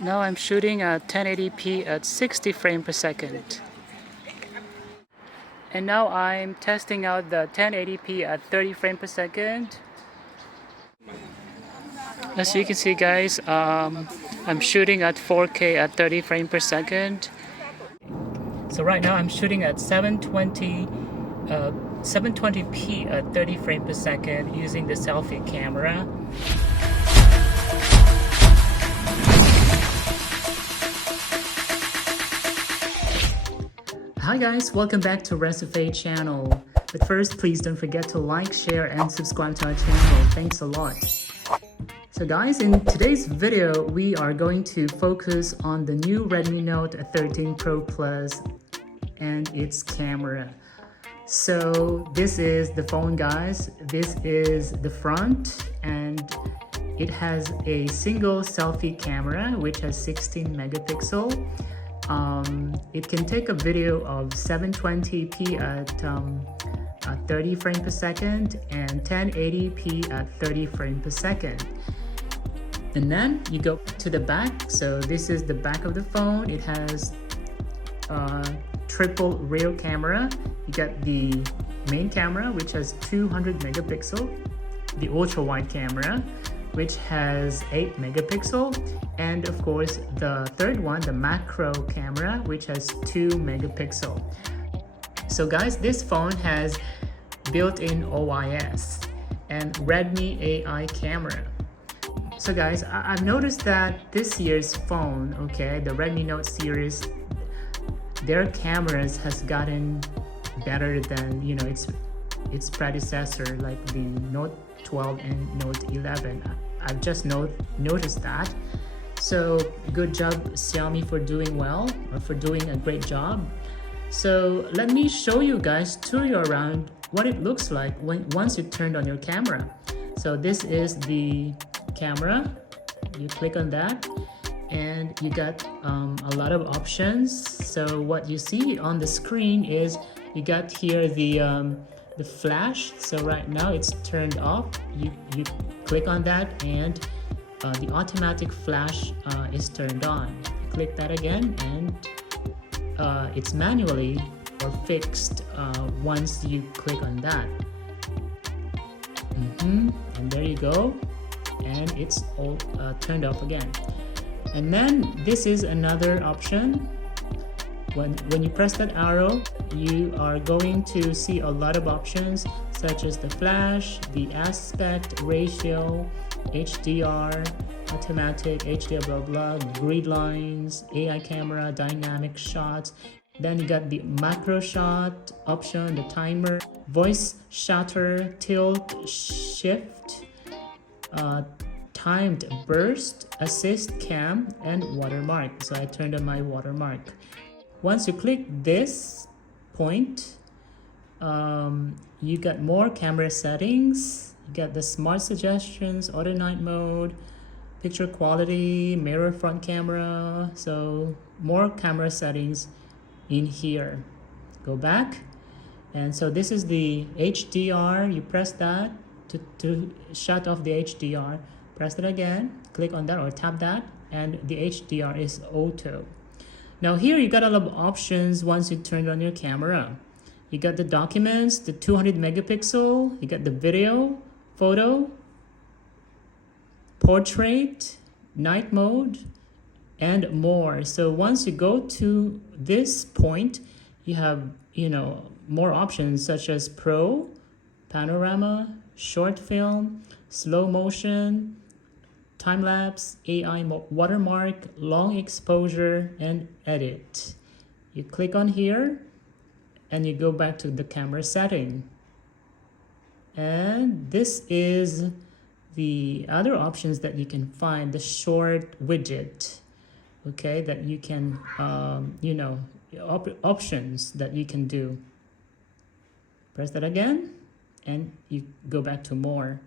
Now I'm shooting at 1080p at 60 frames per second. And now I'm testing out the 1080p at 30 frames per second. As you can see guys, I'm shooting at 4K at 30 frames per second. So right now I'm shooting at 720p at 30 frames per second using the selfie camera. Hi guys, welcome back to Recipe channel. But first, please don't forget to like, share, and subscribe to our channel. Thanks a lot. So guys, in today's video, we are going to focus on the new Redmi Note 13 Pro Plus and its camera. So this is the phone guys. This is the front, and it has a single selfie camera which has 16 megapixel. It can take a video of 720p at 30 frames per second and 1080p at 30 frames per second. And then you go to the back. So this is the back of the phone. It has triple rear camera. You got the main camera which has 200 megapixel, the ultra wide camera which has 8 megapixel, and of course the third one, the macro camera, which has 2 megapixel. So guys, this phone has built-in OIS and Redmi AI camera. So guys, I've noticed that this year's phone, okay, the Redmi Note series, their cameras has gotten better than, you know, its predecessor, like the Note 12 and Note 11. I've just noticed that. So good job Xiaomi for doing well, or for doing a great job. So let me show you guys, tour you around what it looks like once you turned on your camera. So this is the camera. You click on that and you got a lot of options. So what you see on the screen is you got here the flash. So right now it's turned off. You click on that and the automatic flash is turned on. You click that again and it's manually or fixed once you click on that. And there you go, and it's all turned off again. And then this is another option. When you press that arrow, you are going to see a lot of options such as the flash, the aspect ratio, HDR, automatic, HDR, blah blah, grid lines, AI camera, dynamic shots. Then you got the macro shot option, the timer, voice shutter, tilt, shift, timed burst, assist cam, and watermark. So I turned on my watermark. Once you click this point, you got more camera settings. You got the smart suggestions, auto night mode, picture quality, mirror front camera. So more camera settings in here. Go back, and so this is the HDR. You press that to shut off the HDR. Press it again, click on that or tap that, and the HDR is auto. Now here you got a lot of options once you turned on your camera. You got the documents, the 200 megapixel, you got the video, photo, portrait, night mode, and more. So once you go to this point, you have, you know, more options such as pro, panorama, short film, slow motion, time-lapse, AI watermark, long exposure, and edit. You click on here and you go back to the camera setting. And this is the other options that you can find, the short widget, okay, that you can, you know, options that you can do. Press that again and you go back to more.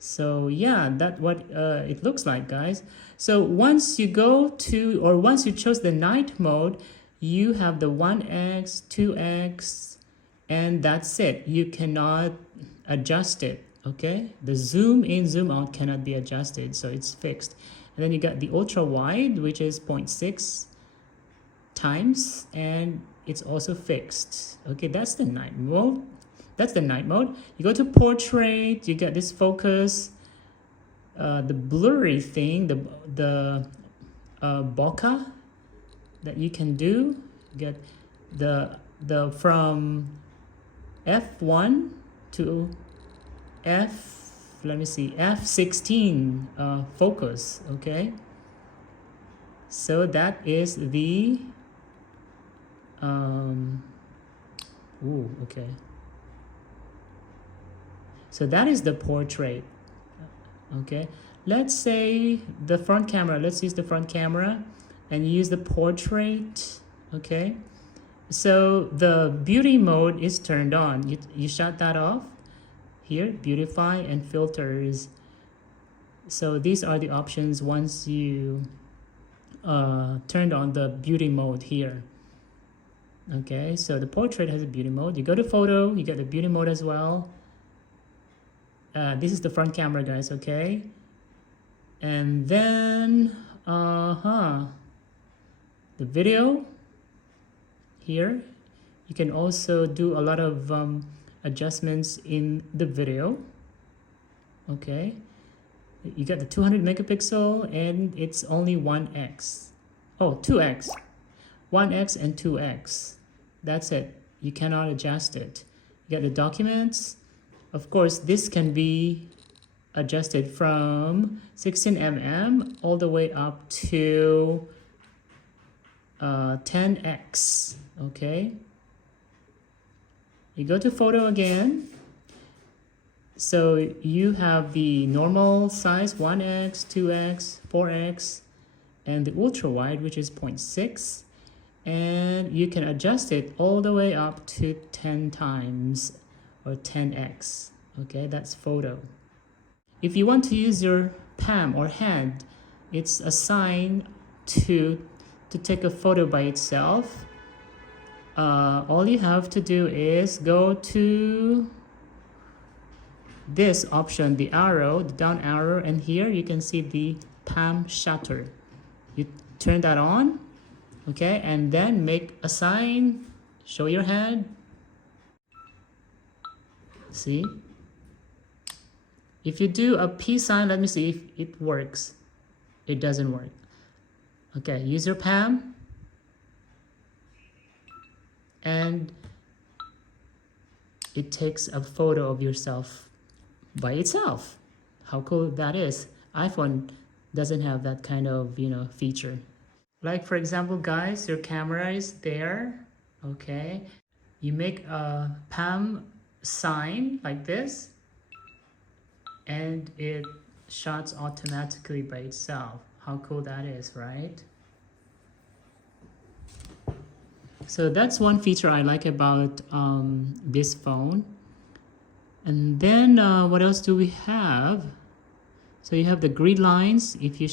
So yeah, that's what it looks like, guys. So once you go to, or once you chose the night mode, you have the 1x, 2x, and that's it. You cannot adjust it, okay? The zoom in, zoom out cannot be adjusted, so it's fixed. And then you got the ultra wide, which is 0.6 times, and it's also fixed. Okay, that's the night mode. You go to portrait, you get this focus, the blurry thing, the bokeh that you can do. You get the from f1 to f16 focus. Okay, so that is the okay, so that is the portrait. Okay, let's say the front camera, let's use the front camera and use the portrait. Okay, so the beauty mode is turned on. You shut that off here, beautify and filters. So these are the options once you turned on the beauty mode here. Okay, so the portrait has a beauty mode. You go to photo, you get the beauty mode as well. This is the front camera, guys. Okay, and then the video here, you can also do a lot of adjustments in the video. Okay, you got the 200 megapixel and it's only 1x. Oh, 2x, 1x and 2x. That's it. You cannot adjust it. You got the documents. Of course, this can be adjusted from 16mm all the way up to 10x. Okay, you go to photo again. So you have the normal size 1x, 2x, 4x, and the ultra wide, which is 0.6, and you can adjust it all the way up to 10 times or 10x. Okay, that's photo. If you want to use your palm or hand, it's a sign to take a photo by itself. All you have to do is go to this option, the arrow, the down arrow, and here you can see the palm shutter. You turn that on, okay, and then make a sign, show your hand. See? If you do a peace sign, let me see if it works. It doesn't work. Okay, use your palm and it takes a photo of yourself by itself. How cool that is. iPhone doesn't have that kind of, feature. Like for example, guys, your camera is there, okay? You make a palm sign like this and it shots automatically by itself. How cool that is, right? So that's one feature I like about this phone. And then what else do we have? So you have the grid lines. If you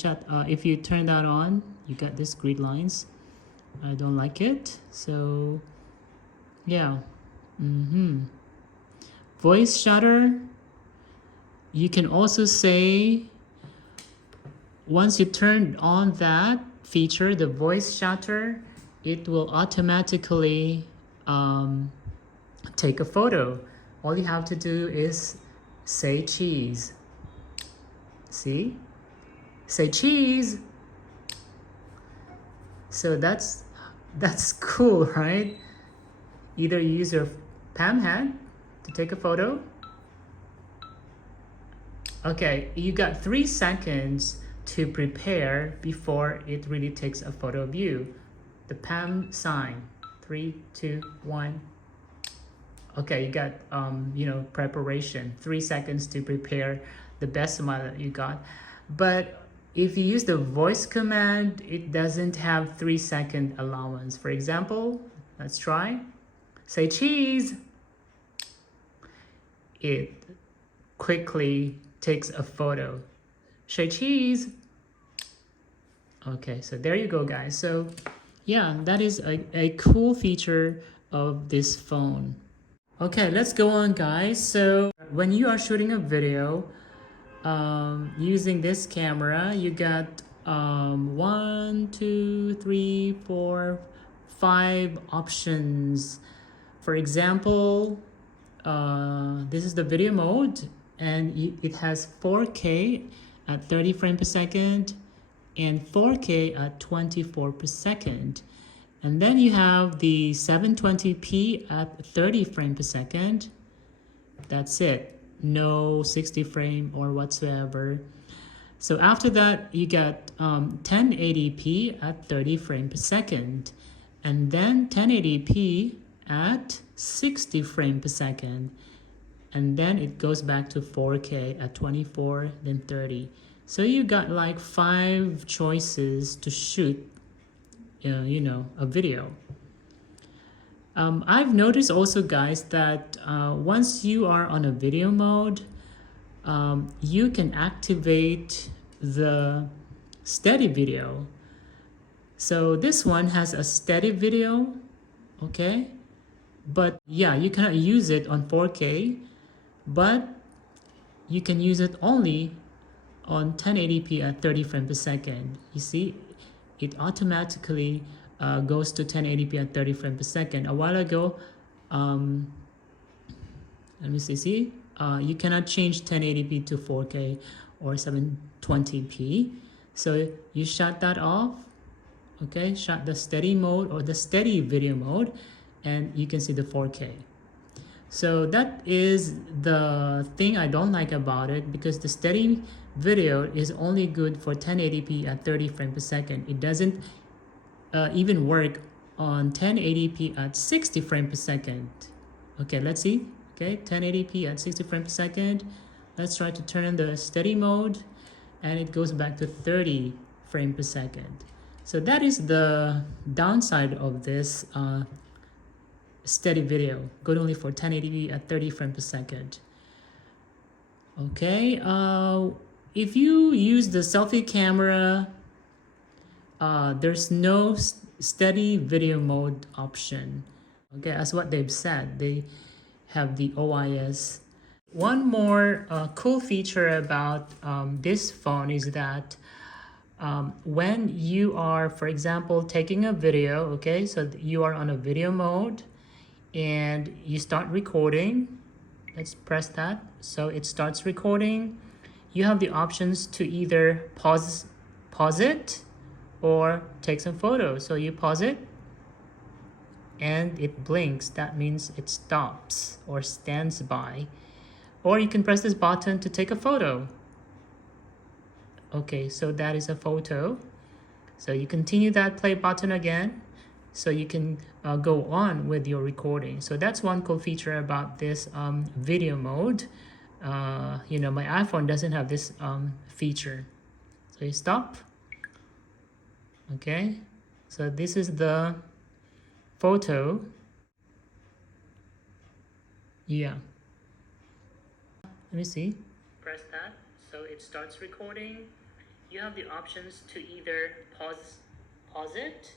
turn that on, you got this grid lines. I don't like it. So yeah. Voice shutter. You can also say, once you turn on that feature, the voice shutter, it will automatically take a photo. All you have to do is say cheese. See? Say cheese. So that's cool, right? Either you use your palm hand to take a photo. Okay, you got 3 seconds to prepare before it really takes a photo of you. The palm sign. 3, 2, 1. Okay, you got preparation. 3 seconds to prepare the best smile that you got. But if you use the voice command, it doesn't have 3-second allowance. For example, let's try. Say cheese. It quickly takes a photo. Say cheese. Okay, so there you go, guys. So yeah, that is a cool feature of this phone. Okay, let's go on, guys. So when you are shooting a video using this camera, you got one, two, three, four, five options. For example, this is the video mode, and it has 4K at 30 frames per second and 4K at 24 per second. And then you have the 720p at 30 frames per second. That's it. No 60 frame or whatsoever. So after that, you get 1080p at 30 frames per second, and then 1080p at 60 frames per second, and then it goes back to 4K at 24, then 30. So you got like 5 choices to shoot, a video. I've noticed also, guys, that once you are on a video mode, you can activate the steady video. So this one has a steady video, okay? But yeah, you cannot use it on 4K, but you can use it only on 1080p at 30 frames per second. You see, it automatically goes to 1080p at 30 frames per second. A while ago, let me see, you cannot change 1080p to 4K or 720p. So you shut that off, okay? Shut the steady mode or the steady video mode, and you can see the 4K. So that is the thing I don't like about it, because the steady video is only good for 1080p at 30 frames per second. It doesn't even work on 1080p at 60 frames per second. Okay, let's see. Okay, 1080p at 60 frames per second. Let's try to turn on the steady mode, and it goes back to 30 frames per second. So that is the downside of this steady video, good only for 1080p at 30 frames per second. Okay, if you use the selfie camera, there's no steady video mode option. Okay, that's what they've said. They have the OIS. One more cool feature about this phone is that when you are, for example, taking a video, okay, so you are on a video mode and you start recording. Let's press that. So it starts recording. You have the options to either pause it or take some photos. So you pause it and it blinks. That means it stops or stands by. Or you can press this button to take a photo. Okay, so that is a photo. So you continue that play button again, so you can go on with your recording. So that's one cool feature about this video mode. My iPhone doesn't have this feature. So you stop. Okay, so this is the photo. Yeah. Let me see. Press that, so it starts recording. You have the options to either pause it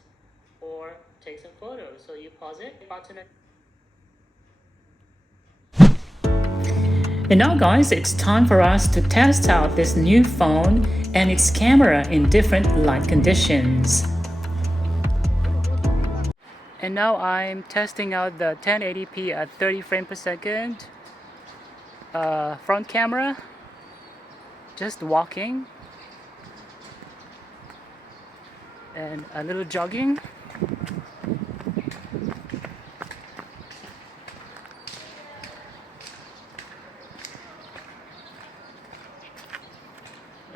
or take some photos. So you pause it, button it. And now, guys, it's time for us to test out this new phone and its camera in different light conditions. And now I'm testing out the 1080p at 30 frames per second front camera. Just walking and a little jogging.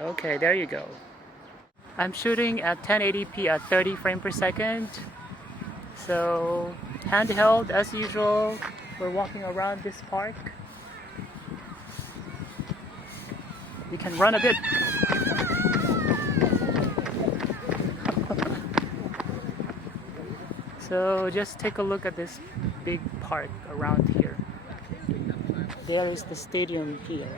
Okay, there you go. I'm shooting at 1080p at 30 frames per second. So handheld as usual. We're walking around this park. We can run a bit. So just take a look at this big park around here. There is the stadium here.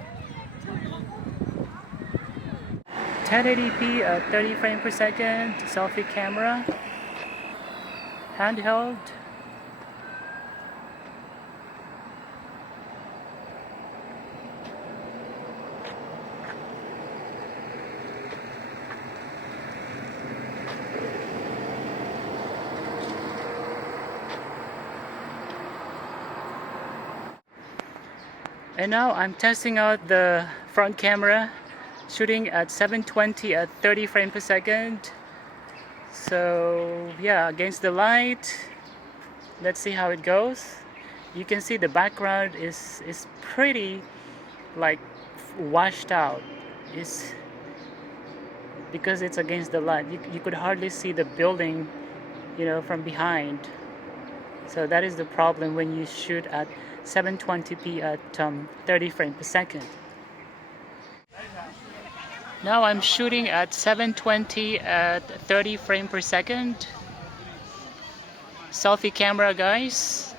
1080p at 30 frames per second, selfie camera, handheld. And now I'm testing out the front camera, shooting at 720 at 30 frames per second. So yeah, against the light, let's see how it goes. You can see the background is pretty like washed out. It's because it's against the light. You could hardly see the building, from behind. So that is the problem when you shoot at 720p at 30 frames per second. Now I'm shooting at 720 at 30 frames per second. Selfie camera, guys.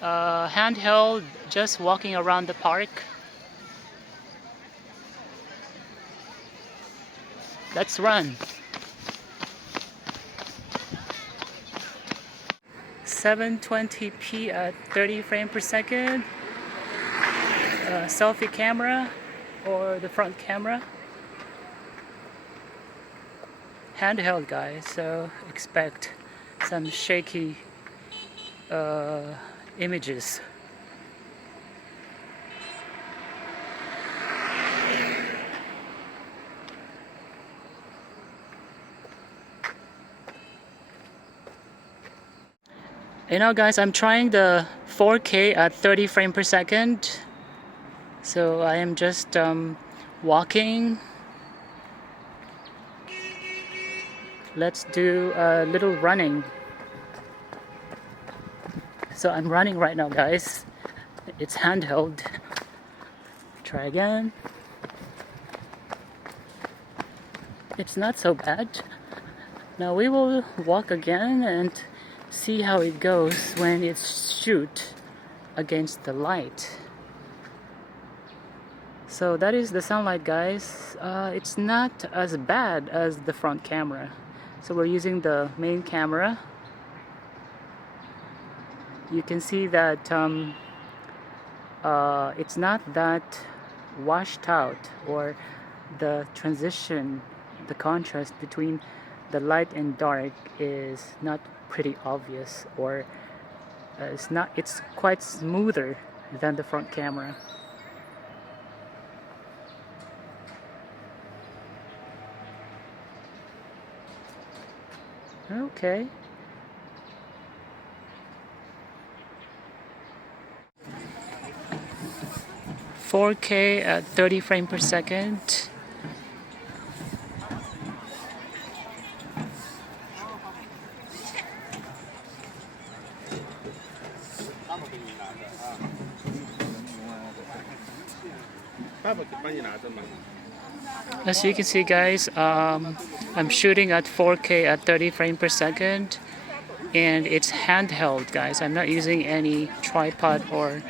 Handheld, just walking around the park. Let's run. 720p at 30 frames per second. Selfie camera or the front camera. Handheld, guys, so expect some shaky images. Guys, I'm trying the 4K at 30 frames per second. So I am just walking. Let's do a little running. So I'm running right now, guys. It's handheld. Try again. It's not so bad. Now we will walk again and see how it goes when it's shoot against the light. So that is the sunlight, guys. It's not as bad as the front camera. So we're using the main camera. You can see that it's not that washed out, or the transition, the contrast between the light and dark is not pretty obvious, or it's quite smoother than the front camera. Okay. "4K at 30 frames per second. As you can see, guys, I'm shooting at 4K at 30 frames per second, and it's handheld, guys. I'm not using any tripod or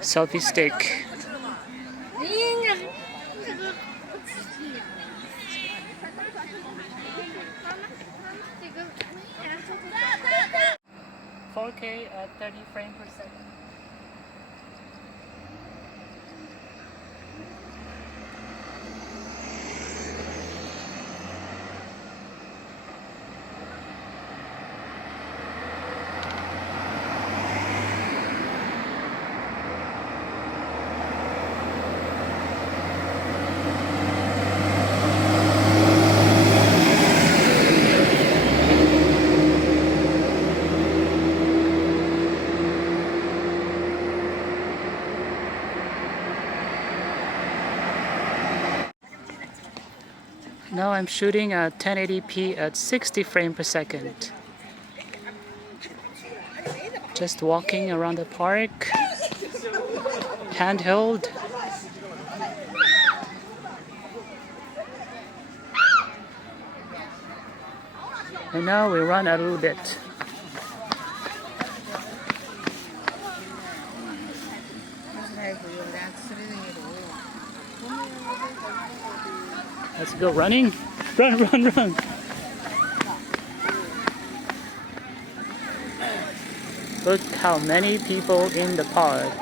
selfie stick. "4K at 30 frames per second. Now I'm shooting at 1080p at 60 frames per second. Just walking around the park. Handheld. And now we run a little bit. Let's go running. Run, run, run. Look how many people in the park.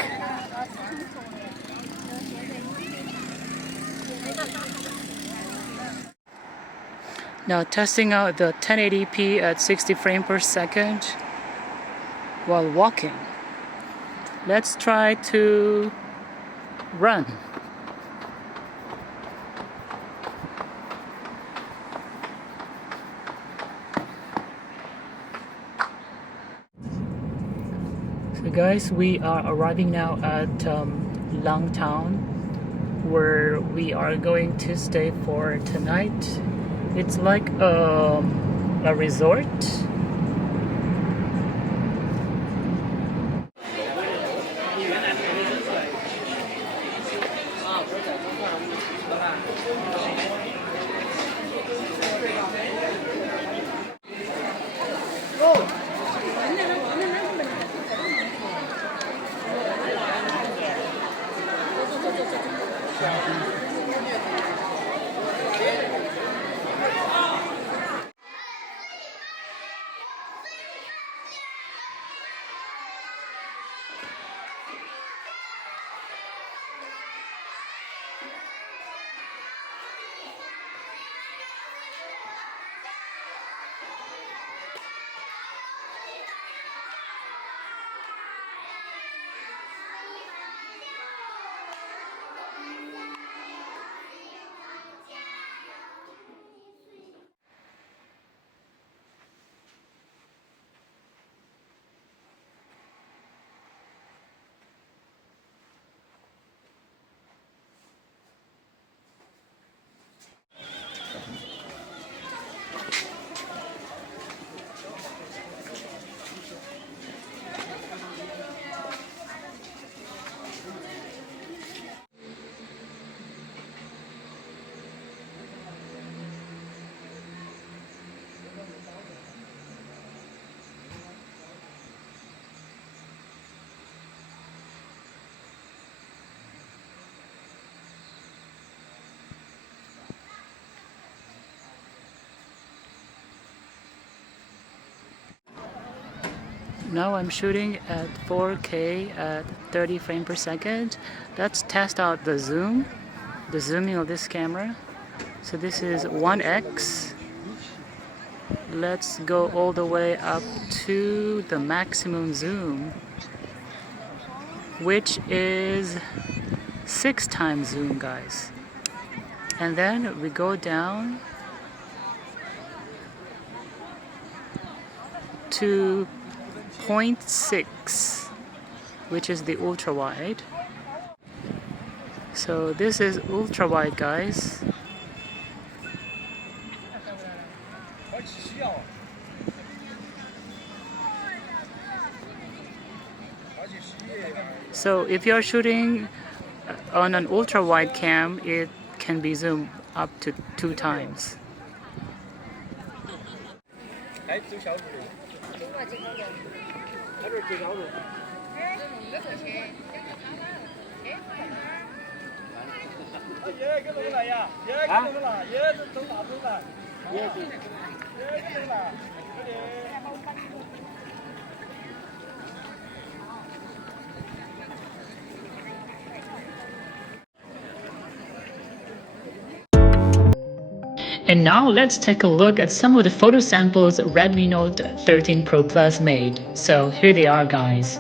Now testing out the 1080p at 60 frames per second while walking. Let's try to Run! So guys, we are arriving now at Langtown, where we are going to stay for tonight. It's like a resort. Now I'm shooting at 4K at 30 frames per second. Let's test out the zooming of this camera. So this is 1x. Let's go all the way up to the maximum zoom, which is 6 times zoom, guys. And then we go down to 0.6, which is the ultra wide. So this is ultra wide, guys. So if you're shooting on an ultra wide cam, it can be zoomed up to 2 times. And now let's take a look at some of the photo samples Redmi Note 13 Pro Plus made. So here they are, guys.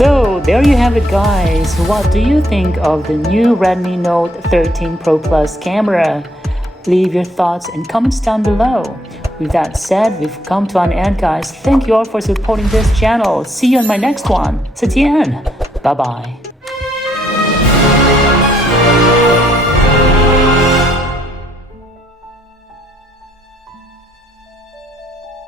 So there you have it, guys. What do you think of the new Redmi Note 13 Pro Plus camera? Leave your thoughts and comments down below. With that said, we've come to an end, guys. Thank you all for supporting this channel. See you on my next one. 再见. Bye bye.